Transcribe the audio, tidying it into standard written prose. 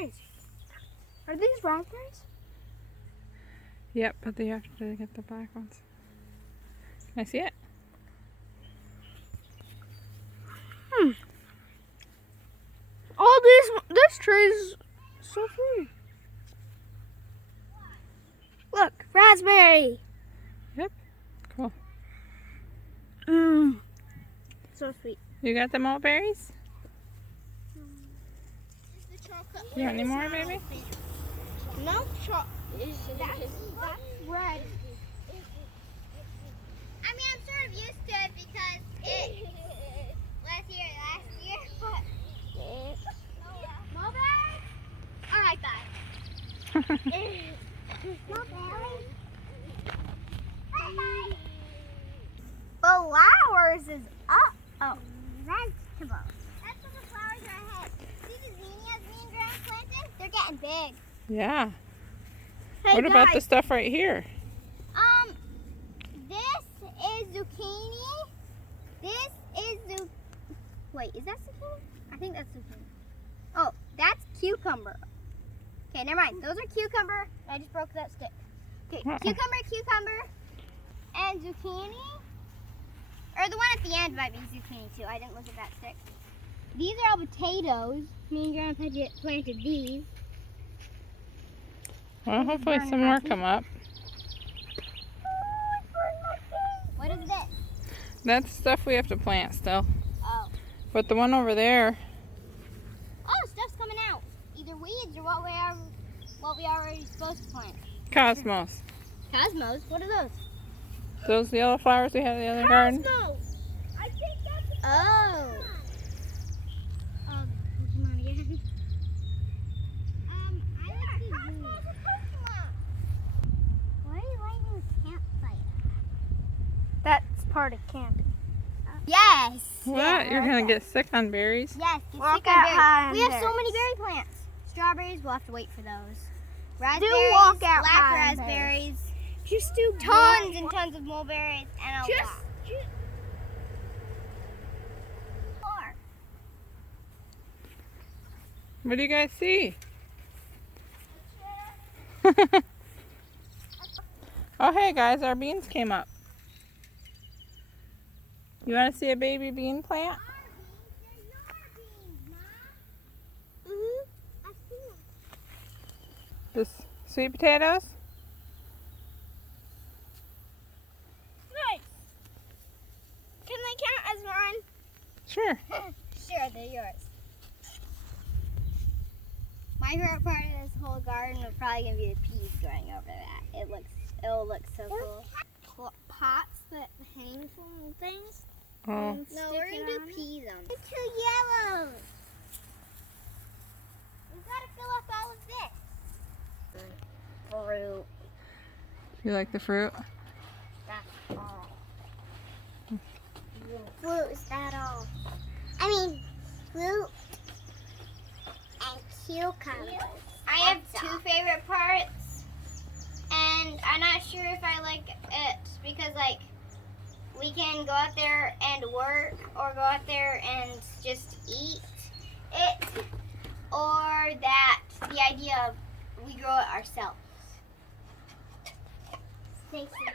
raspberries. Are these raspberries? Yep, but you have to get the black ones. Can I see it? All this tree is so fruity. Look, raspberry. Yep. Cool. So sweet. You got the mulberries? You want any more, baby? No, that's red. I mean, I'm sort of used to it because it last year, but mulberry? I like that. Mulberry? Flowers is up. Oh, vegetables. That's what the flowers are ahead. See the zinnias me and Grandma planted? They're getting big. Yeah. Hey, What about the guys. stuff right here? This is zucchini. This is Wait, is that zucchini? I think that's zucchini. Oh, that's cucumber. Okay, never mind. Those are cucumber. I just broke that stick. Okay, cucumber, and zucchini. Or the one at the end might be zucchini too. I didn't look at that stick. These are all potatoes. Me and Grandpa planted these. Well, hopefully some more come up. What is this? That's stuff we have to plant still. Oh. But the one over there, Oh, stuff's coming out. Either weeds or what we already supposed to plant. cosmos. Cosmos? What are those? Those yellow flowers we had in the other garden. I think that's oh. Pokemon again. I like these. Cosmos are Pokemon. Why are you lighting a campfire? That's part of camping. Yes. What? You're gonna get sick on berries? Yes. Get Walk sick of out berries. high on We have so berries. many berry plants. Strawberries, we'll have to wait for those. Raspberries, walk out black high on raspberries, Just do tons and tons of mulberries, and a lot. More. What do you guys see? Oh, hey guys, our beans came up. You want to see a baby bean plant? This sweet potatoes? Nice. Can they count as mine? Sure. Sure, they're yours. My favorite part of this whole garden is probably gonna be the peas growing over that. It'll look so cool. Pots that hang from things. Oh, No, we're gonna do peas on them. Two yellows. We've got to fill up all of this. Fruit. you like the fruit? That's all. Fruit is that all? I mean, fruit and cucumbers. I have two favorite parts, and I'm not sure if I like it because, like, we can go out there and work, or go out there and just eat it, or that the idea of we grow it ourselves. Stay safe.